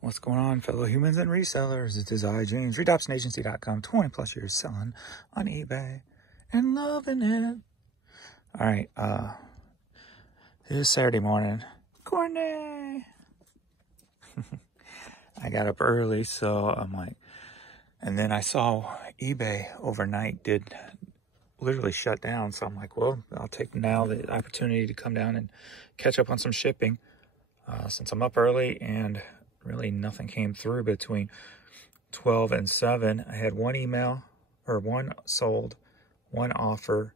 What's going on, fellow humans and resellers? It is I, James, redoptionagency.com, 20 plus years selling on eBay and loving it. All right, it is Saturday morning. Courtney! I got up early, so I'm like, and then I saw eBay overnight did literally shut down. So I'm like, well, I'll take now the opportunity to come down and catch up on some shipping since I'm up early and really nothing came through between 12 and 7. I had one email, or one sold, one offer,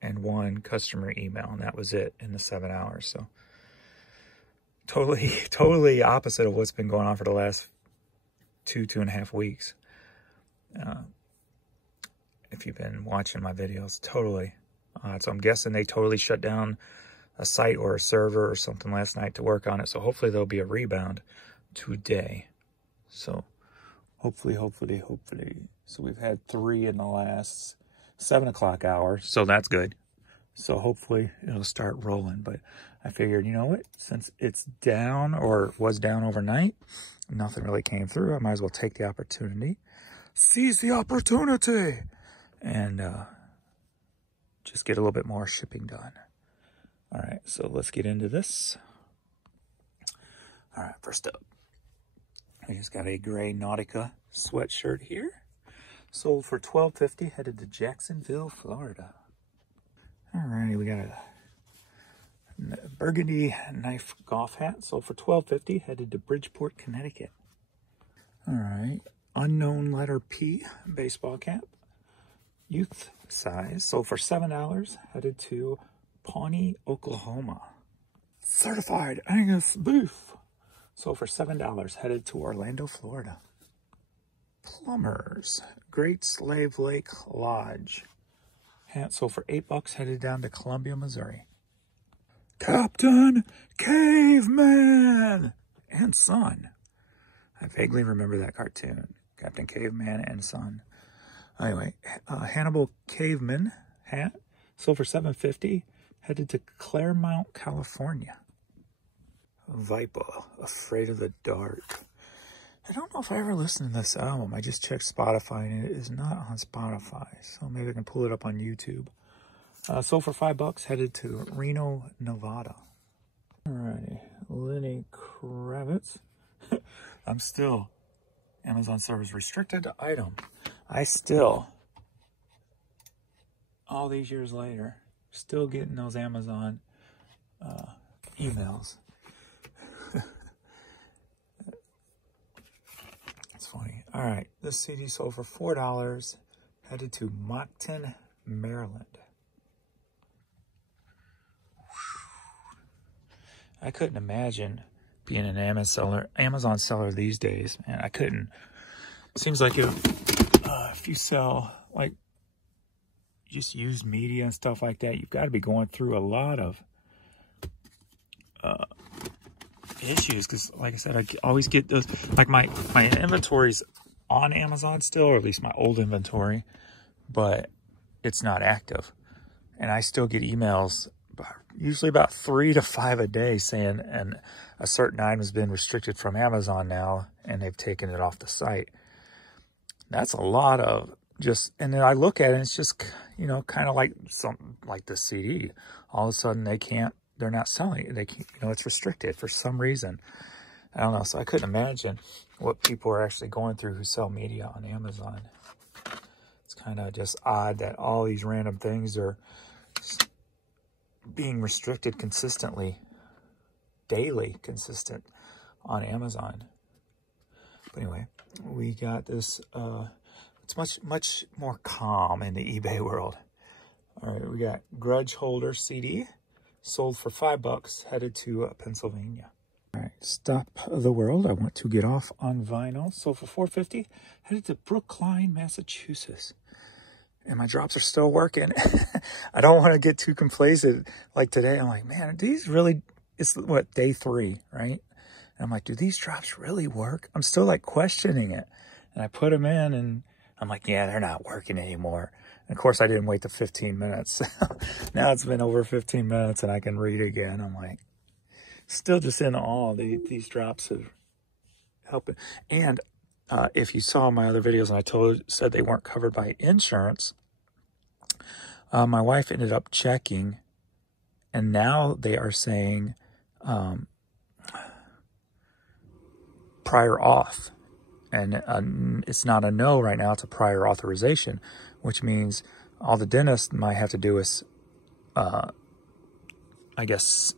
and one customer email, and that was it in the 7 hours. So totally opposite of what's been going on for the last two and a half weeks. If you've been watching my videos, totally. So I'm guessing they totally shut down a site or a server or something last night to work on it. So hopefully there'll be a rebound today. So hopefully. So we've had 3 in the last 7 o'clock hour. So that's good. So hopefully it'll start rolling. But I figured, you know what? Since it's down or was down overnight, nothing really came through. I might as well take the opportunity. Seize the opportunity. And just get a little bit more shipping done. All right, so let's get into this. All right, first up, I just got a gray Nautica sweatshirt here. Sold for $12.50, headed to Jacksonville, Florida. All righty, we got a burgundy knife golf hat. Sold for $12.50, headed to Bridgeport, Connecticut. All right, unknown letter P baseball cap. Youth size, sold for $7, headed to Pawnee, Oklahoma. Certified Angus beef, sold for $7, headed to Orlando, Florida. Plumbers, Great Slave Lake Lodge. Hat sold for $8, headed down to Columbia, Missouri. Captain Caveman and Son. I vaguely remember that cartoon. Captain Caveman and Son. Anyway, Hannibal Caveman hat, sold for $7.50, headed to Claremont, California. Viper, Afraid of the Dark. I don't know if I ever listened to this album. I just checked Spotify, and it is not on Spotify, so maybe I can pull it up on YouTube. Sold for $5, headed to Reno, Nevada. Alrighty, Lenny Kravitz. I'm still Amazon servers restricted item. I still, all these years later, still getting those Amazon emails. That's funny. All right, this CD sold for $4, headed to Moncton, Maryland. I couldn't imagine being an Amazon seller these days, man. I couldn't. It seems like if you sell, like, just used media and stuff like that, you've got to be going through a lot of issues. Because, like I said, I always get those, like, my inventory's on Amazon still, or at least my old inventory, but it's not active. And I still get emails, usually about 3 to 5 a day, saying a certain item has been restricted from Amazon now, and they've taken it off the site. That's a lot of just, and then I look at it and it's just, you know, kind of like something like this CD. All of a sudden they're not selling it. They can't, you know, it's restricted for some reason. I don't know. So I couldn't imagine what people are actually going through who sell media on Amazon. It's kind of just odd that all these random things are being restricted consistently, daily, consistent on Amazon. But anyway, we got this, it's much more calm in the eBay world. All right, we got Grudge Holder CD, sold for $5, headed to Pennsylvania. All right, Stop the World, I Want to Get Off on Vinyl, sold for $4.50, headed to Brookline, Massachusetts. And my drops are still working. I don't want to get too complacent. Like today, I'm like, man, are these really, it's what, day 3, right? And I'm like, do these drops really work? I'm still like questioning it. And I put them in and I'm like, yeah, they're not working anymore. And of course I didn't wait the 15 minutes. Now it's been over 15 minutes and I can read again. I'm like, Still just in awe. These drops have helped. And if you saw my other videos and I said they weren't covered by insurance, my wife ended up checking, and now they are saying prior auth. And it's not a no right now, it's a prior authorization, which means all the dentist might have to do is, I guess,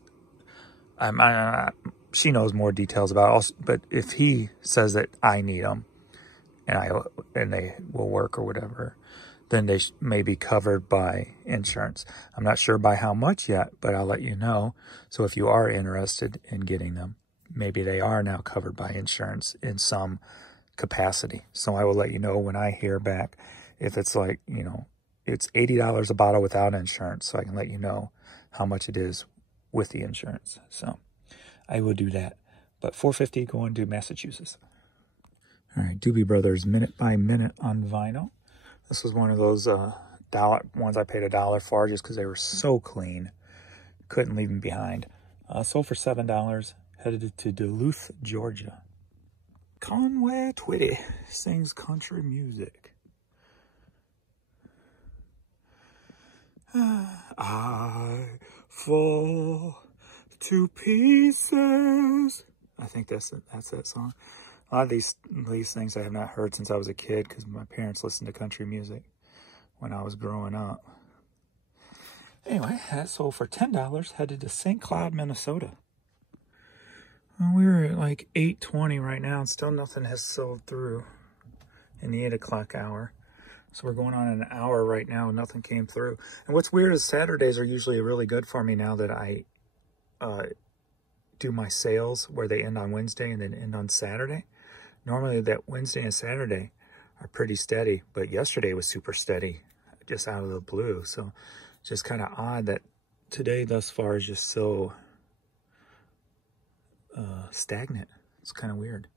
she knows more details about it, also, but if he says that I need them and they will work or whatever, then they may be covered by insurance. I'm not sure by how much yet, but I'll let you know. So if you are interested in getting them, maybe they are now covered by insurance in some capacity. So I will let you know when I hear back. If it's like, you know, it's $80 a bottle without insurance, so I can let you know how much it is with the insurance. So I will do that. But $4.50 going to Massachusetts. All right, Doobie Brothers Minute by Minute on vinyl. This was one of those ones I paid $1 for just because they were so clean. Couldn't leave them behind. Sold for $7. Headed to Duluth, Georgia. Conway Twitty sings country music. I fall to pieces. I think that's that song. A lot of these things I have not heard since I was a kid because my parents listened to country music when I was growing up. Anyway, that sold for $10. Headed to St. Cloud, Minnesota. Well, we're at like 8:20 right now, and still nothing has sold through in the 8 o'clock hour. So we're going on an hour right now, and nothing came through. And what's weird is Saturdays are usually really good for me now that I do my sales where they end on Wednesday and then end on Saturday. Normally that Wednesday and Saturday are pretty steady, but yesterday was super steady, just out of the blue. So just kind of odd that today thus far is just so stagnant. It's kind of weird.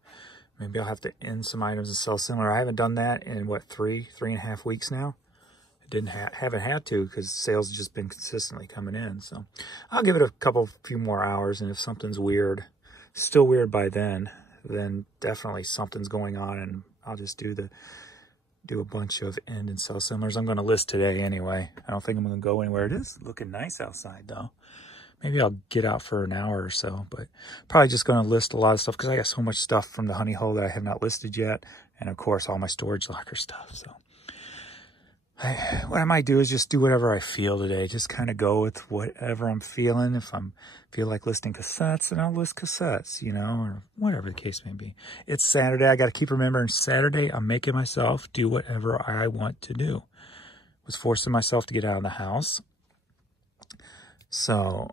Maybe I'll have to end some items and sell similar. I haven't done that in what, three and a half weeks now. I haven't had to because sales have just been consistently coming in. So I'll give it a few more hours, and if something's weird, still weird by then definitely something's going on, and I'll just do a bunch of end and sell similars. I'm going to list today anyway. I don't think I'm going to go anywhere. It is looking nice outside though. Maybe I'll get out for an hour or so, but probably just going to list a lot of stuff because I got so much stuff from the honey hole that I have not listed yet. And of course, all my storage locker stuff. So what I might do is just do whatever I feel today. Just kind of go with whatever I'm feeling. If I feel like listing cassettes, then I'll list cassettes, you know, or whatever the case may be. It's Saturday. I got to keep remembering Saturday. I'm making myself do whatever I want to do. Was forcing myself to get out of the house. So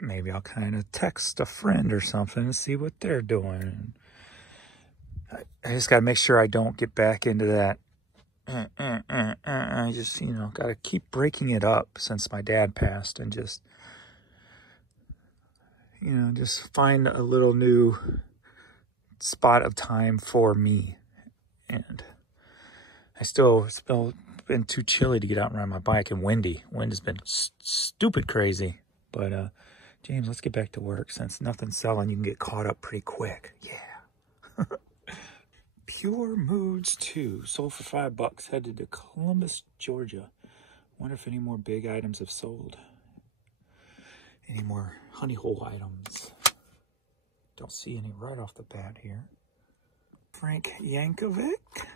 maybe I'll kind of text a friend or something and see what they're doing. I just got to make sure I don't get back into that. I just, you know, got to keep breaking it up since my dad passed and just, you know, just find a little new spot of time for me. And I still been too chilly to get out and ride my bike, and windy. Wind has been stupid crazy. But, James, let's get back to work. Since nothing's selling, you can get caught up pretty quick. Yeah. Pure Moods 2. Sold for $5. Headed to Columbus, Georgia. Wonder if any more big items have sold. Any more honey hole items. Don't see any right off the bat here. Frank Yankovic.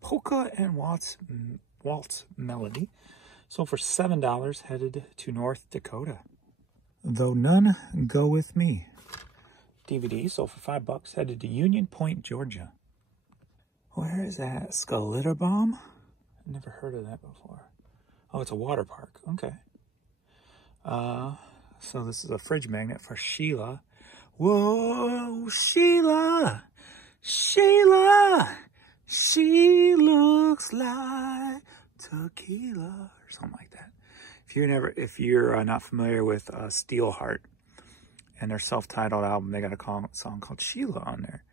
Polka and Waltz Melody. Sold for $7. Headed to North Dakota. Though None Go With Me. DVD sold for $5. Headed to Union Point, Georgia. Where is that? Schlitterbahn? I've never heard of that before. Oh, it's a water park. Okay. So this is a fridge magnet for Sheila. Whoa, Sheila! Sheila! She looks like tequila, or something like that. If you're not familiar with Steelheart and their self-titled album, they got a song called Sheila on there.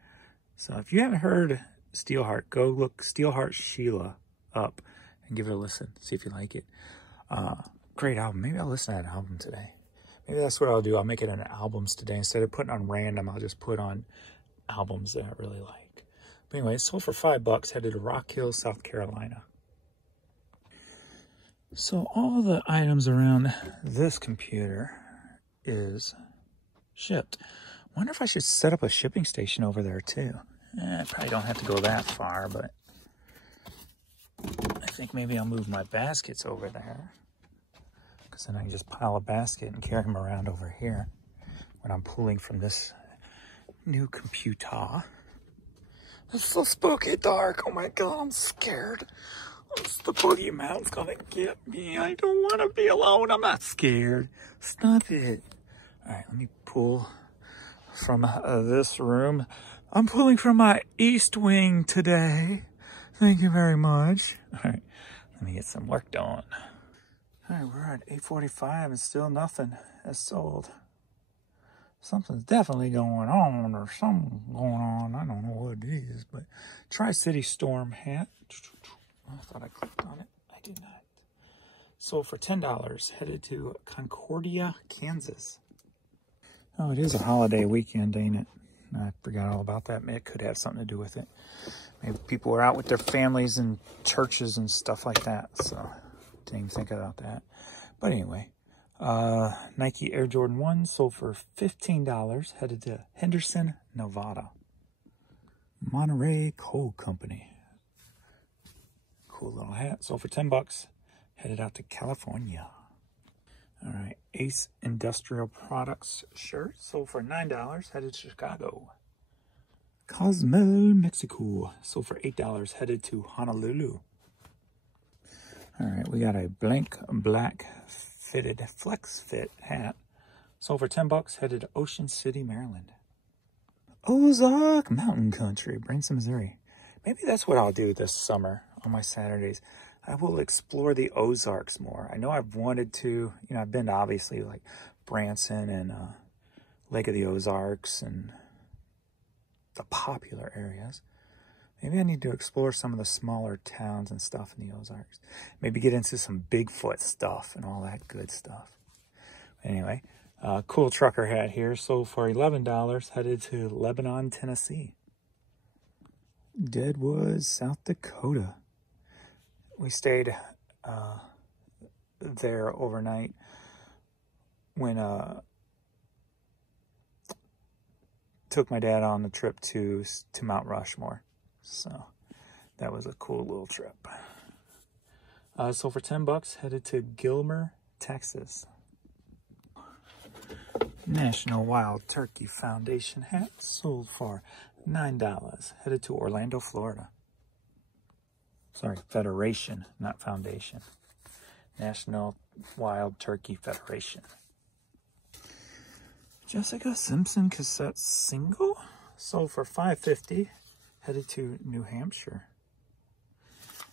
So if you haven't heard Steelheart, go look Steelheart Sheila up and give it a listen. See if you like it. Great album. Maybe I'll listen to that album today. Maybe that's what I'll do. I'll make it into albums today. Instead of putting on random, I'll just put on albums that I really like. But anyway, it sold for $5, headed to Rock Hill, South Carolina. So all the items around this computer is shipped. Wonder if I should set up a shipping station over there too. I probably don't have to go that far, but I think maybe I'll move my baskets over there, because then I can just pile a basket and carry them around over here when I'm pulling from this new computer. It's so spooky dark. Oh my God, I'm scared. The boogeyman's gonna get me. I don't want to be alone. I'm not scared. Stop it. All right, let me pull from this room. I'm pulling from my east wing today. Thank you very much. All right, let me get some work done. All right, we're at 8:45 and still nothing is sold. Something's definitely going on, or something going on. I don't know what it is, but Tri-City Storm hat. I thought I clicked on it. I did not. Sold for $10, headed to Concordia, Kansas. Oh, it is a holiday weekend, ain't it? I forgot all about that. It could have something to do with it. Maybe people were out with their families and churches and stuff like that, so didn't even think about that. But anyway, Nike Air Jordan 1 sold for $15, headed to Henderson, Nevada. Monterey Coal Company. Cool little hat. Sold for $10, headed out to California. All right, Ace Industrial Products shirt sold for $9, headed to Chicago. Cosmo, Mexico, sold for $8, headed to Honolulu. All right, we got a blank black fitted flex fit hat, sold for $10, headed to Ocean City, Maryland. Ozark Mountain Country, Branson, Missouri. Maybe that's what I'll do this summer on my Saturdays. I will explore the Ozarks more. I know I've wanted to, I've been to obviously like Branson and Lake of the Ozarks and the popular areas. Maybe I need to explore some of the smaller towns and stuff in the Ozarks. Maybe get into some Bigfoot stuff and all that good stuff. Anyway, cool trucker hat here, sold for $11, headed to Lebanon, Tennessee. Deadwood, South Dakota. We stayed there overnight when took my dad on the trip to Mount Rushmore. So that was a cool little trip. Sold for $10, headed to Gilmer, Texas. National Wild Turkey Foundation hat sold for $9, headed to Orlando, Florida. Sorry, Federation, not Foundation. National Wild Turkey Federation. Jessica Simpson cassette single sold for $5.50, headed to New Hampshire.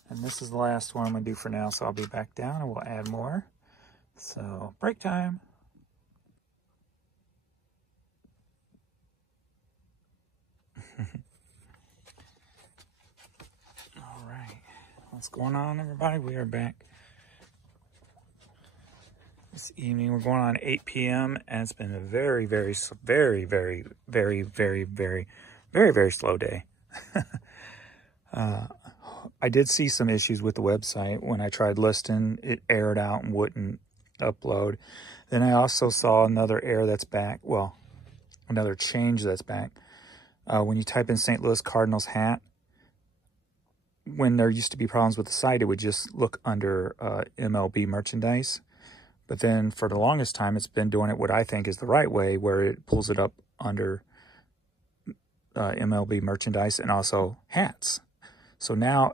And this is the last one I'm going to do for now, so I'll be back down and we'll add more. So, break time. All right. What's going on, everybody? We are back this evening. We're going on 8 p.m. and it's been a very, very slow day. I did see some issues with the website. When I tried listing, it aired out and wouldn't upload. Then I also saw another error that's back. Well, another change that's back. When you type in St. Louis Cardinals hat, when there used to be problems with the site, it would just look under MLB merchandise. But then for the longest time, it's been doing it what I think is the right way, where it pulls it up under MLB merchandise and also hats. So now,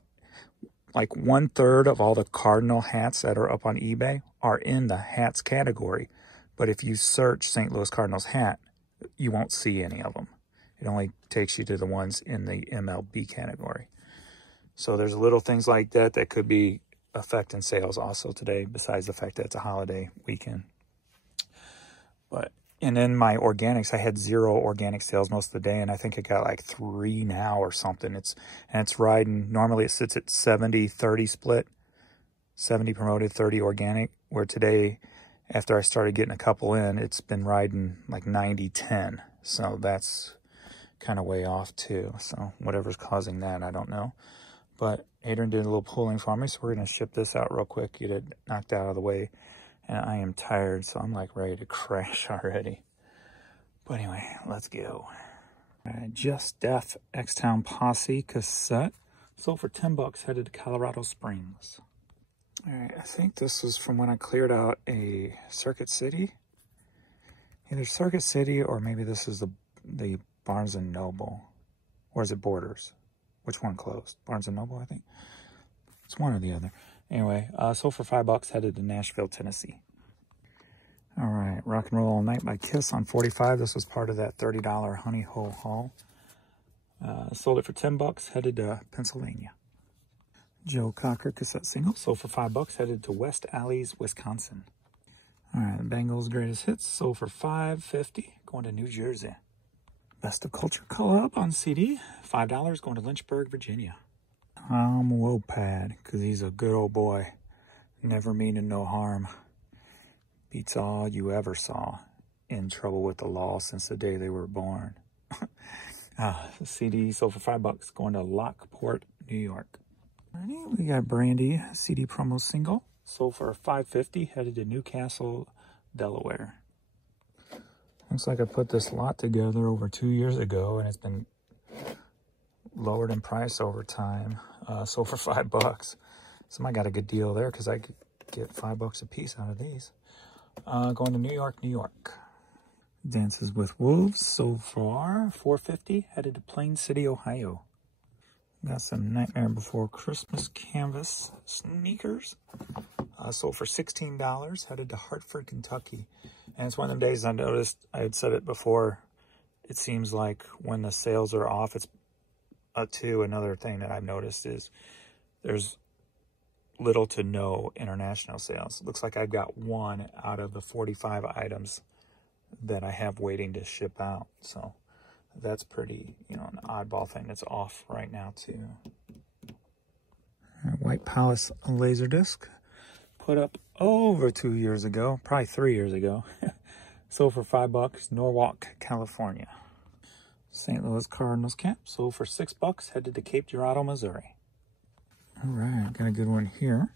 like 1/3 of all the Cardinal hats that are up on eBay are in the hats category. But if you search St. Louis Cardinals hat, you won't see any of them. It only takes you to the ones in the MLB category. So there's little things like that that could be affecting sales also today, besides the fact that it's a holiday weekend. And then my organics, I had 0 organic sales most of the day, and I think I got like 3 now or something. It's riding, normally it sits at 70-30 split, 70 promoted, 30 organic, where today after I started getting a couple in, it's been riding like 90-10. So that's kind of way off too. So whatever's causing that, I don't know. But Adrian did a little pulling for me, so we're going to ship this out real quick, get it knocked out of the way. And I am tired, so I'm like ready to crash already. But anyway, let's go. All right, Just Death X-Town Posse cassette. Sold for $10, headed to Colorado Springs. All right, I think this is from when I cleared out a Circuit City. Either Circuit City or maybe this is the Barnes & Noble. Or is it Borders? Which one closed? Barnes & Noble, I think. It's one or the other. Anyway, sold for $5, headed to Nashville, Tennessee. All right, Rock and Roll All Night by Kiss on 45. This was part of that $30 Honey Hole haul. Sold it for $10, headed to Pennsylvania. Joe Cocker cassette single, sold for $5, headed to West Allis, Wisconsin. All right, Bengals Greatest Hits, sold for $5.50, going to New Jersey. Best of Culture Club on CD, $5, going to Lynchburg, Virginia. Tom Wopad, because he's a good old boy, never meaning no harm. Beats all you ever saw. In trouble with the law since the day they were born. The CD sold for $5, going to Lockport, New York. Alrighty, we got Brandy CD promo single, sold for $5.50, headed to Newcastle, Delaware. Looks like I put this lot together over 2 years ago, and it's been lowered in price over time. Sold for $5. Somebody got a good deal there because I could get $5 a piece out of these. Going to New York, New York. Dances with Wolves, sold for $4.50, headed to Plain City, Ohio. Got some Nightmare Before Christmas canvas sneakers. Sold for $16, headed to Hartford, Kentucky. And it's one of them days I noticed, I had said it before, it seems like when the sales are off, it's another thing that I've noticed is there's little to no international sales. It looks like I've got one out of the 45 items that I have waiting to ship out. So that's pretty, an oddball thing that's off right now too. White Palace Laserdisc, put up over 2 years ago, probably 3 years ago. Sold for $5, Norwalk, California. St. Louis Cardinals cap, sold for $6, headed to Cape Girardeau, Missouri. All right, got a good one here.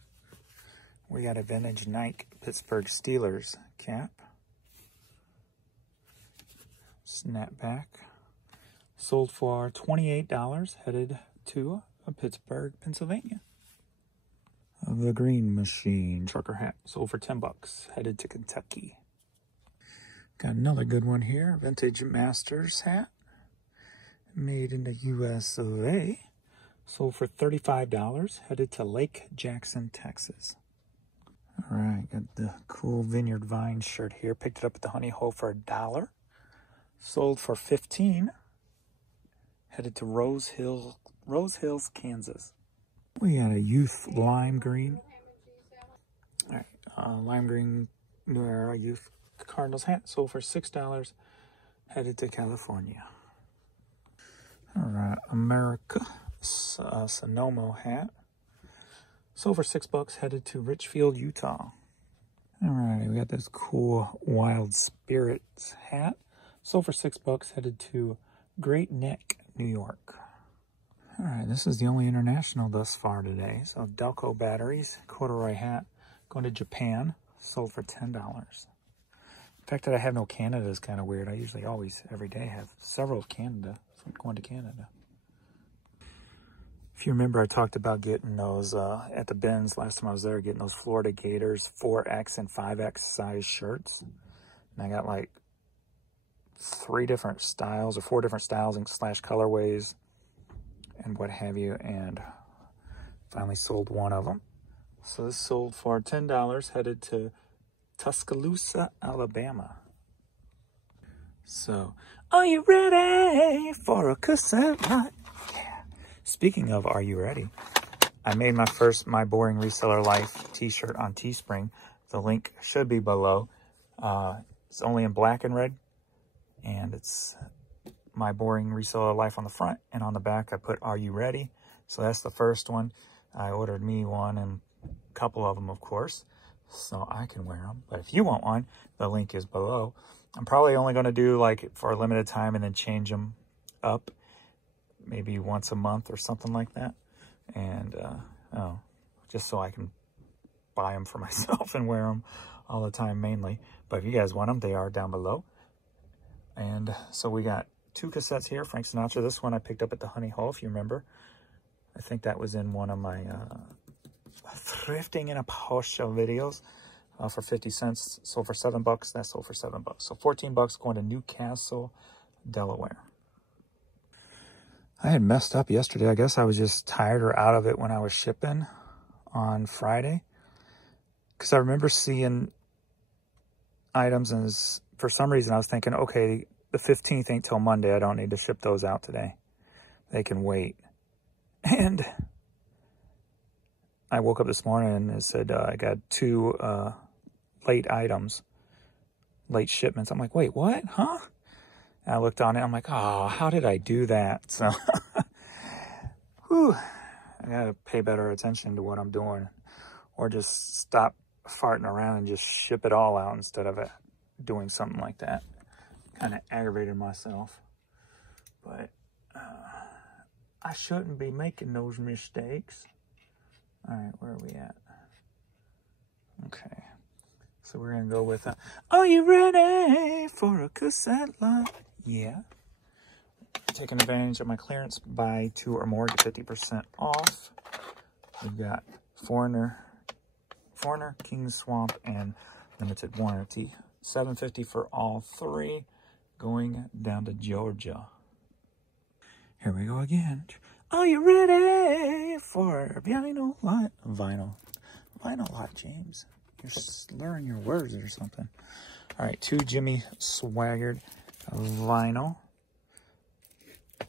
We got a vintage Nike Pittsburgh Steelers cap. Snapback. Sold for $28, headed to Pittsburgh, Pennsylvania. The Green Machine trucker hat, sold for $10, headed to Kentucky. Got another good one here, vintage Masters hat, made in the US of A. Sold for $35, headed to Lake Jackson, Texas. All right, got the cool Vineyard Vine shirt here. Picked it up at the Honey Hole for $1. Sold for $15, headed to Rose Hills, Kansas. We got a Youth Lime Green. All right, Lime Green New Era Youth Cardinals hat. Sold for $6, headed to California. All right, America Sonoma hat. Sold for $6, headed to Richfield, Utah. All right, we got this cool Wild Spirits hat. Sold for $6, headed to Great Neck, New York. All right, this is the only international thus far today. So Delco batteries, corduroy hat, going to Japan, sold for $10. The fact that I have no Canada is kind of weird. I usually always, every day, have several of Canada, so I'm going to Canada. If you remember, I talked about getting those at the bins last time I was there, getting those Florida Gators 4X and 5X size shirts. And I got like 3 different styles or 4 different styles and / colorways and what have you, and finally sold one of them. So this sold for $10, headed to Tuscaloosa, Alabama. So, are you ready for a cassette ride? Yeah. Speaking of, are you ready? I made my first My Boring Reseller Life t-shirt on Teespring. The link should be below. It's only in black and red, and it's My Boring Reseller Life on the front, and on the back I put Are You Ready? So that's the first one. I ordered me one and a couple of them, of course. so I can wear them. But if you want one, the link is below. I'm probably only going to do like for a limited time and then change them up maybe once a month or something like that. And just so I can buy them for myself and wear them all the time mainly. But if you guys want them, they are down below. And so we got 2 cassettes here, Frank Sinatra. This one I picked up at the Honey Hole, if you remember. I think that was in one of my thrifting in a Porsche videos for 50 cents. Sold for $7. That sold for $7. So $14 going to Newcastle, Delaware. I had messed up yesterday. I guess I was just tired or out of it when I was shipping on Friday. Because I remember seeing items, and for some reason I was thinking, okay, the 15th ain't till Monday. I don't need to ship those out today. They can wait. And I woke up this morning and it said I got 2 late items, late shipments. I'm like, wait, what? Huh? And I looked on it. I'm like, oh, how did I do that? So, whew, I got to pay better attention to what I'm doing, or just stop farting around and just ship it all out instead of doing something like that. Kind of aggravated myself, but I shouldn't be making those mistakes. All right, where are we at? Okay, so we're gonna go with are you ready for a cassette line? Yeah. Taking advantage of my clearance, buy 2 or more, get 50% off. We've got Foreigner, King Swamp, and Limited Warranty. $7.50 for all 3, going down to Georgia. Here we go again. Are you ready for vinyl light? Vinyl light, James. You're slurring your words or something. All right, 2 Jimmy Swaggart vinyl.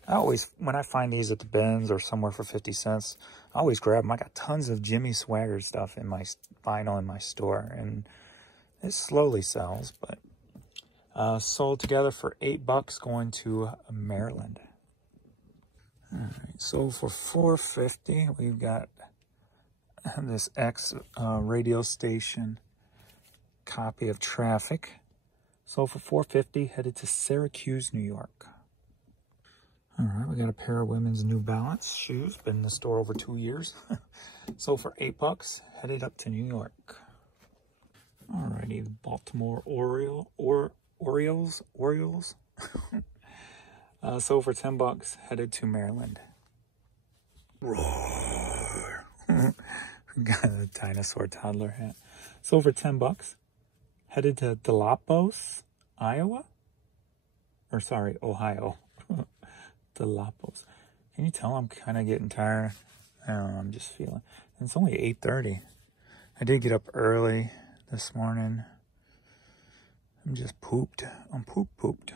I always, when I find these at the bins or somewhere for 50 cents, I always grab them. I got tons of Jimmy Swaggart stuff in my vinyl in my store, and it slowly sells, but sold together for $8 going to Maryland. All right, sold for $4.50. We've got this X radio station copy of Traffic. Sold for $4.50, headed to Syracuse, New York. All right, we got a pair of women's New Balance shoes. Been in the store over 2 years. Sold for $8, headed up to New York. All righty, Baltimore Orioles. Sold for $10, headed to Maryland. Roar. Got a dinosaur toddler hat. Sold for $10, headed to Galapagos, Iowa. Or sorry, Ohio. Galapagos. Can you tell I'm kind of getting tired? I don't know, I'm just feeling. And it's only 8:30. I did get up early this morning. I'm just pooped. I'm pooped.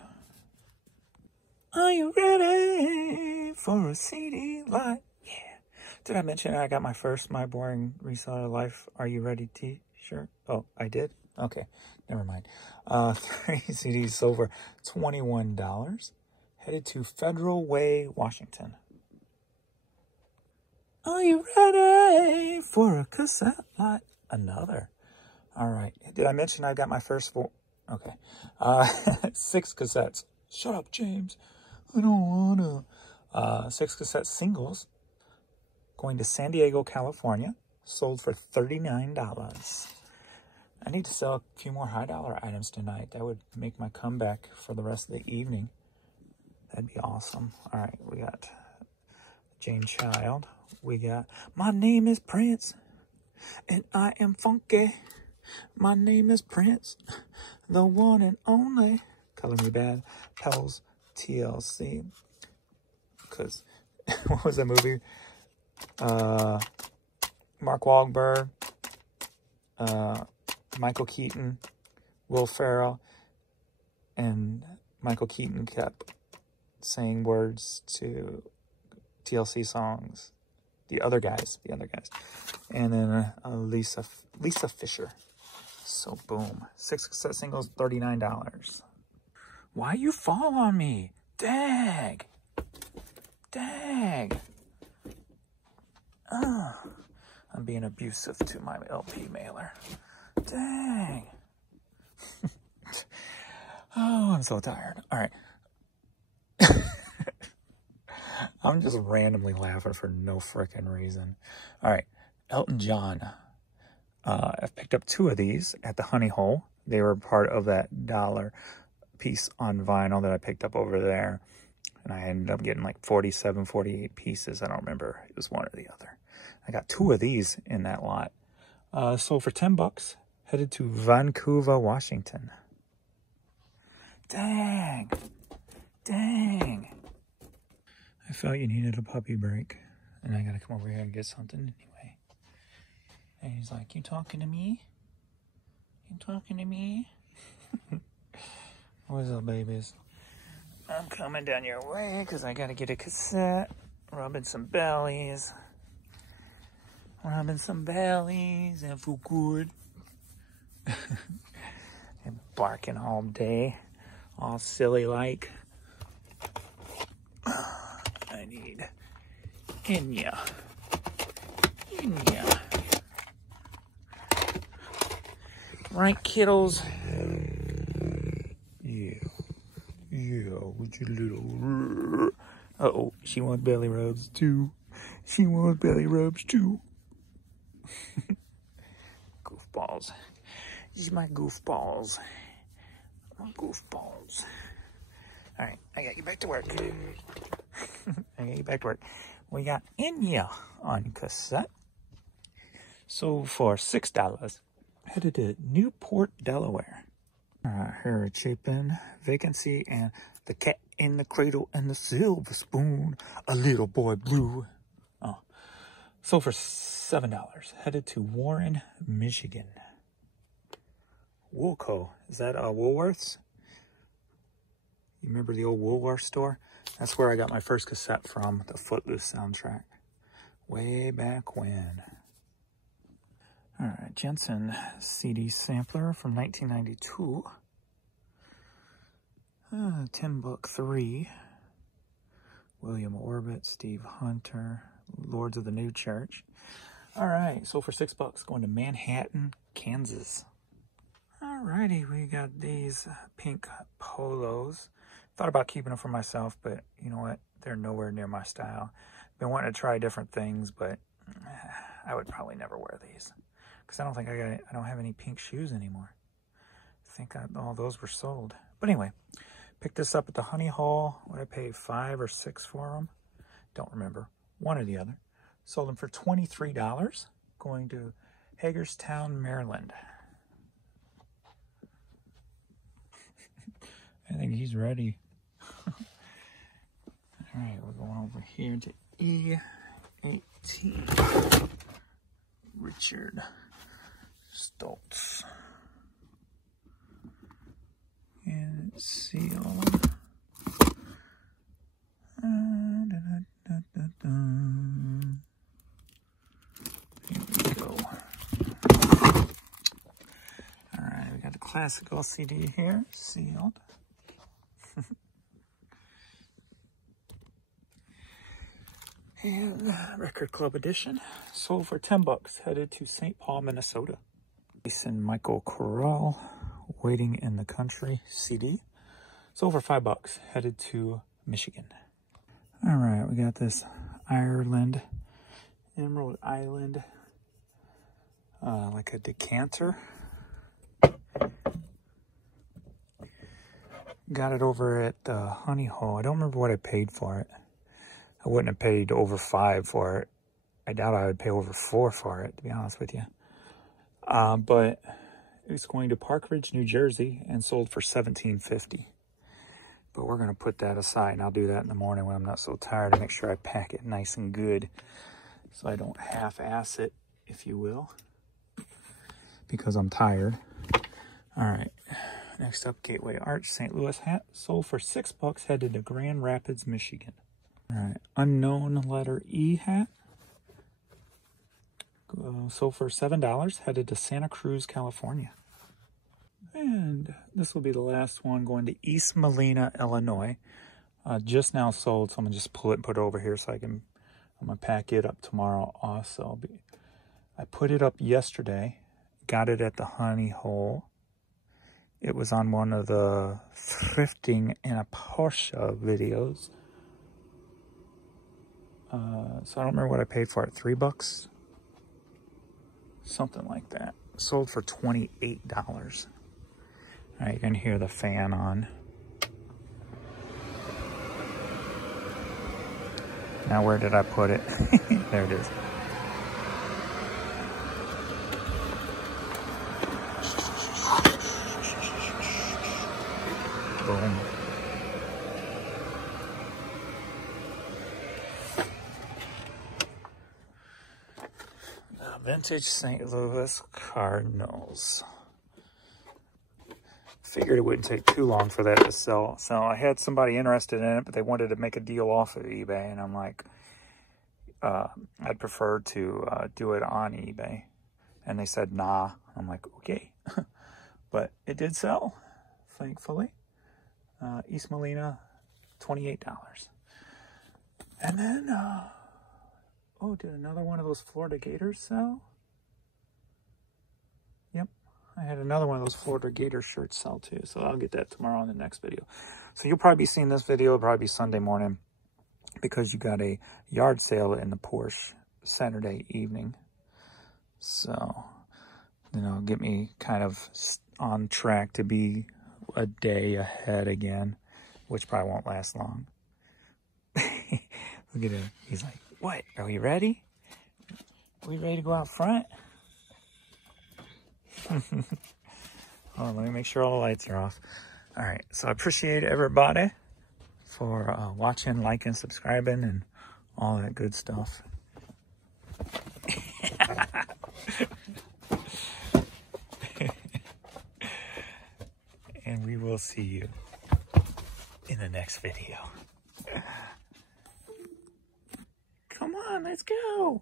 Are you ready for a CD light? Yeah. Did I mention I got my first My Boring Reseller Life Are You Ready t-shirt? Oh, I did? Okay, never mind. 3 CDs sold for $21. Headed to Federal Way, Washington. Are you ready for a cassette light? Another. All right. Did I mention I got my first 4? Okay. 6 cassettes. Shut up, James. I don't wanna. 6 cassette singles. Going to San Diego, California. Sold for $39. I need to sell a few more high dollar items tonight. That would make my comeback for the rest of the evening. That'd be awesome. All right, we got Jane Child. We got My Name is Prince, and I am funky. My name is Prince, the one and only. Color Me Bad, Pebbles, TLC. Because, what was that movie? Mark Wahlberg, Michael Keaton, Will Ferrell, and Michael Keaton kept saying words to TLC songs. The other guys. And then Lisa Fisher. So boom. 6 cassette singles, $39. Why you fall on me? Dag. I'm being abusive to my LP mailer. Dang. Oh, I'm so tired. All right. I'm just randomly laughing for no frickin' reason. All right. Elton John. I've picked up 2 of these at the Honey Hole. They were part of that $1 piece on vinyl that I picked up over there. And I ended up getting like 47, 48 pieces. I don't remember. It was one or the other. I got 2 of these in that lot. Sold for $10. Headed to Vancouver, Washington. Dang. Dang. I felt you needed a puppy break. And I gotta come over here and get something anyway. And he's like, you talking to me? You talking to me? What's up, babies? I'm coming down your way because I gotta get a cassette. Rubbing some bellies. Rubbing some bellies. And feel good. And barking all day. All silly like. I need Inya. Inya. Right, kiddos? Yeah. Yeah, with your little... Uh-oh, she wants belly rubs too. She wants belly rubs too. Goofballs. These are my goofballs. My goofballs. Alright, I got you back to work. I got you back to work. We got Inya on cassette. Sold for $6. Headed to Newport, Delaware. Here Chapin, Vacancy, and The Cat in the Cradle and the Silver Spoon. A Little Boy Blue. Oh, sold for $7. Headed to Warren, Michigan. Woolco. Is that Woolworths? You remember the old Woolworth store? That's where I got my first cassette from, the Footloose soundtrack. Way back when. All right, Jensen CD sampler from 1992. Tim Book 3. William Orbit, Steve Hunter, Lords of the New Church. All right, sold for $6, going to Manhattan, Kansas. All righty, we got these pink polos. Thought about keeping them for myself, but you know what? They're nowhere near my style. Been wanting to try different things, but I would probably never wear these. Because I don't have any pink shoes anymore. I think all those were sold. But anyway, picked this up at the Honey Hole. What I paid, $5 or $6 for them? Don't remember. One or the other. Sold them for $23. Going to Hagerstown, Maryland. I think he's ready. All right, we're going over here to E18. Richard Stoltz. And it's sealed. Here we go. Alright, we got the classical CD here, sealed. And Record Club Edition, sold for $10, headed to St. Paul, Minnesota. Jason Michael Corral, Waiting in the Country CD, sold for $5, headed to Michigan. All right, we got this Ireland, Emerald Island, like a decanter. Got it over at the Honey Hole. I don't remember what I paid for it. I wouldn't have paid over $5 for it. I doubt I would pay over $4 for it, to be honest with you. But it's going to Park Ridge, New Jersey, and sold for $17.50. But we're going to put that aside, and I'll do that in the morning when I'm not so tired to make sure I pack it nice and good so I don't half-ass it, if you will, because I'm tired. All right, next up, Gateway Arch St. Louis hat, sold for $6, headed to Grand Rapids, Michigan. All right, Unknown Letter E hat, sold for $7, headed to Santa Cruz, California. And this will be the last one, going to East Molina, Illinois. Just now sold, so I'm gonna just pull it and put it over here so I'm gonna pack it up tomorrow also. I put it up yesterday, got it at the Honey Hole. It was on one of the thrifting in a Porsche videos. So I don't remember what I paid for it. $3? Something like that. Sold for $28. All right, you can hear the fan on. Now where did I put it? There it is. Boom. Vintage St. Louis Cardinals. Figured it wouldn't take too long for that to sell. So I had somebody interested in it, but they wanted to make a deal off of eBay. And I'm like, I'd prefer to do it on eBay. And they said, nah. I'm like, okay. But it did sell, thankfully. East Molina, $28. And then, oh, did another one of those Florida Gators sell? Yep, I had another one of those Florida Gator shirts sell too, so I'll get that tomorrow in the next video. So you'll probably be seeing this video, it'll probably be Sunday morning, because you got a yard sale in the Porsche Saturday evening. So, you know, get me kind of on track to be a day ahead again, which probably won't last long. Look at him. He's like, what? Are we ready? Are we ready to go out front? Hold on, let me make sure all the lights are off. All right, so I appreciate everybody for watching, liking, subscribing, and all that good stuff. And we will see you in the next video. Come on, let's go.